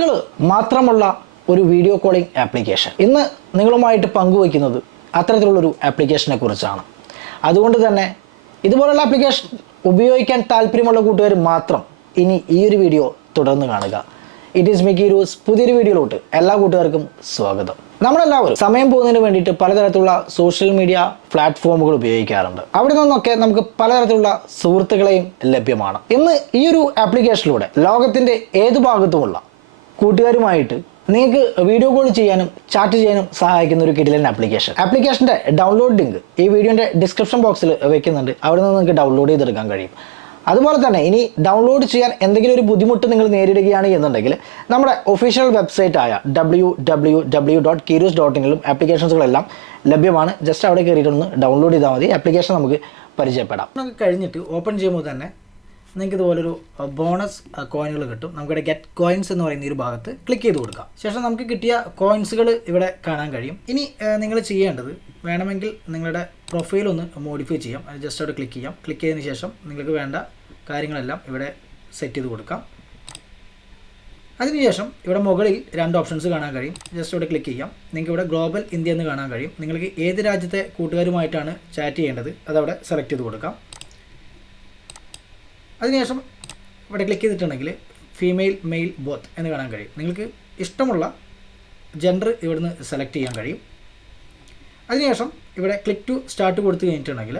കുട്ടികൾ മാത്രമുള്ള ഒരു വീഡിയോ കോളിംഗ് ആപ്ലിക്കേഷൻ ഇന്ന് നിങ്ങളുമായിട്ട് പങ്കുവയ്ക്കുന്നത് അത്തരത്തിലുള്ളൊരു ആപ്ലിക്കേഷനെ കുറിച്ചാണ്. അതുകൊണ്ട് തന്നെ ഇതുപോലുള്ള ആപ്ലിക്കേഷൻ ഉപയോഗിക്കാൻ താല്പര്യമുള്ള കൂട്ടുകാർ മാത്രം ഇനി ഈ ഒരു വീഡിയോ തുടർന്ന് കാണുക. It is me Keerus. പുതിയൊരു വീഡിയോയിലോട്ട് എല്ലാ കൂട്ടുകാർക്കും സ്വാഗതം. നമ്മളെല്ലാവരും സമയം പോകുന്നതിന് വേണ്ടിയിട്ട് പലതരത്തിലുള്ള സോഷ്യൽ മീഡിയ പ്ലാറ്റ്ഫോമുകൾ ഉപയോഗിക്കാറുണ്ട്. അവിടെ നിന്നൊക്കെ നമുക്ക് പലതരത്തിലുള്ള സുഹൃത്തുക്കളെയും ലഭ്യമാണ്. ഇന്ന് ഈ ഒരു ആപ്ലിക്കേഷനിലൂടെ ലോകത്തിൻ്റെ ഏതു ഭാഗത്തുമുള്ള കൂട്ടുകാരുമായിട്ട് നിങ്ങൾക്ക് വീഡിയോ കോൾ ചെയ്യാനും ചാറ്റ് ചെയ്യാനും സഹായിക്കുന്ന ഒരു കിടിലൻ ആപ്ലിക്കേഷൻ്റെ ഡൗൺലോഡ് ലിങ്ക് ഈ വീഡിയോൻ്റെ ഡിസ്ക്രിപ്ഷൻ ബോക്സിൽ വെക്കുന്നുണ്ട്. അവിടെ നിന്ന് നിങ്ങൾക്ക് ഡൗൺലോഡ് ചെയ്തെടുക്കാൻ കഴിയും. അതുപോലെ തന്നെ ഇനി ഡൗൺലോഡ് ചെയ്യാൻ എന്തെങ്കിലും ഒരു ബുദ്ധിമുട്ട് നിങ്ങൾ നേരിടുകയാണ് എന്നുണ്ടെങ്കിൽ നമ്മുടെ ഒഫീഷ്യൽ വെബ്സൈറ്റായ www.keerus.in ആപ്ലിക്കേഷൻസുകളെല്ലാം ലഭ്യമാണ്. ജസ്റ്റ് അവിടെ കയറിയിട്ടൊന്ന് ഡൗൺലോഡ് ചെയ്താൽ മതി. ആപ്ലിക്കേഷൻ നമുക്ക് പരിചയപ്പെടാം. നമുക്ക് കഴിഞ്ഞിട്ട് ഓപ്പൺ ചെയ്യുമ്പോൾ തന്നെ നിങ്ങൾക്ക് ഇതുപോലൊരു ബോണസ് കോയിനുകൾ കിട്ടും. നമുക്കിവിടെ ഗെറ്റ് കോയിൻസ് എന്ന് പറയുന്ന ഒരു ഭാഗത്ത് ക്ലിക്ക് ചെയ്ത് കൊടുക്കാം. ശേഷം നമുക്ക് കിട്ടിയ കോയിൻസുകൾ ഇവിടെ കാണാൻ കഴിയും. ഇനി നിങ്ങൾ ചെയ്യേണ്ടത് വേണമെങ്കിൽ നിങ്ങളുടെ പ്രൊഫൈൽ ഒന്ന് മോഡിഫൈ ചെയ്യാം. അത് ജസ്റ്റ് അവിടെ ക്ലിക്ക് ചെയ്യാം. ക്ലിക്ക് ചെയ്തതിന് ശേഷം നിങ്ങൾക്ക് വേണ്ട കാര്യങ്ങളെല്ലാം ഇവിടെ സെറ്റ് ചെയ്ത് കൊടുക്കാം. അതിനുശേഷം ഇവിടെ മുകളിൽ രണ്ട് ഓപ്ഷൻസ് കാണാൻ കഴിയും. ജസ്റ്റ് ഇവിടെ ക്ലിക്ക് ചെയ്യാം. നിങ്ങൾക്ക് ഇവിടെ ഗ്ലോബൽ ഇന്ത്യ എന്ന് കാണാൻ കഴിയും. നിങ്ങൾക്ക് ഏത് രാജ്യത്തെ കൂട്ടുകാരുമായിട്ടാണ് ചാറ്റ് ചെയ്യേണ്ടത് അതവിടെ സെലക്ട് ചെയ്ത് കൊടുക്കാം. അതിനുശേഷം ഇവിടെ ക്ലിക്ക് ചെയ്തിട്ടുണ്ടെങ്കിൽ ഫീമെയിൽ മെയിൽ ബോത്ത് എന്ന് കാണാൻ കഴിയും. നിങ്ങൾക്ക് ഇഷ്ടമുള്ള ജെൻഡർ ഇവിടുന്ന് സെലക്ട് ചെയ്യാൻ കഴിയും. അതിനുശേഷം ഇവിടെ ക്ലിക്ക് ടു സ്റ്റാർട്ട് കൊടുത്തു കഴിഞ്ഞിട്ടുണ്ടെങ്കിൽ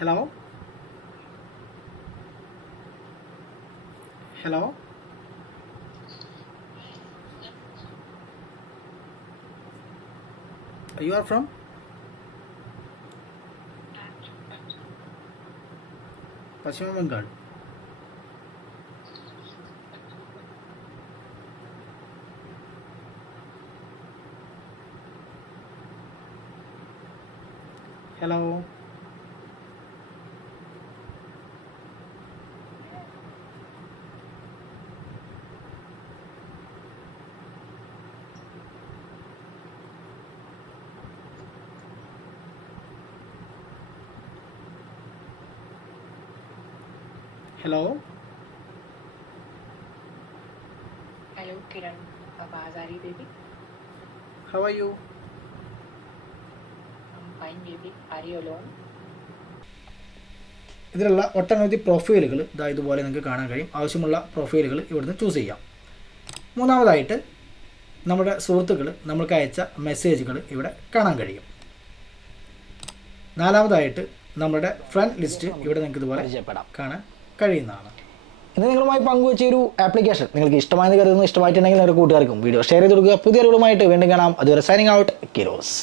hello hello You are from? Pashchim Bengal. Hello. Hello. Hello, Kiran. आवाज आ रही baby? How are you? I'm fine, baby. Are you alone? ഇതിലുള്ള ഒട്ടനവധി പ്രൊഫൈലുകൾ ഇതുപോലെ നിങ്ങൾക്ക് കാണാൻ കഴിയും. ആവശ്യമുള്ള പ്രൊഫൈലുകൾ ഇവിടുന്ന് ചൂസ് ചെയ്യാം. മൂന്നാമതായിട്ട് നമ്മുടെ സുഹൃത്തുക്കൾ നമ്മൾക്ക് അയച്ച മെസ്സേജുകൾ ഇവിടെ കാണാൻ കഴിയും. നാലാമതായിട്ട് നമ്മുടെ ഫ്രണ്ട് ലിസ്റ്റ് ഇവിടെ നിങ്ങൾക്ക് ഇതുപോലെ കാണാൻ കഴിയുന്നതാണ്. ഇന്ന് നിങ്ങളുമായി പങ്കുവെച്ച ഒരു ആപ്ലിക്കേഷൻ നിങ്ങൾക്ക് ഇഷ്ടമായെന്ന് കരുതുന്നു. ഇഷ്ടമായിട്ടുണ്ടെങ്കിൽ ഒരു കൂട്ടുകാർക്കും വീഡിയോ ഷെയർ ചെയ്ത് കൊടുക്കുക. പുതിയ അറിവുകളുമായിട്ട് വീണ്ടും കാണാം. അതുവരെ സൈനിങ് ഔട്ട്, കീരോസ്.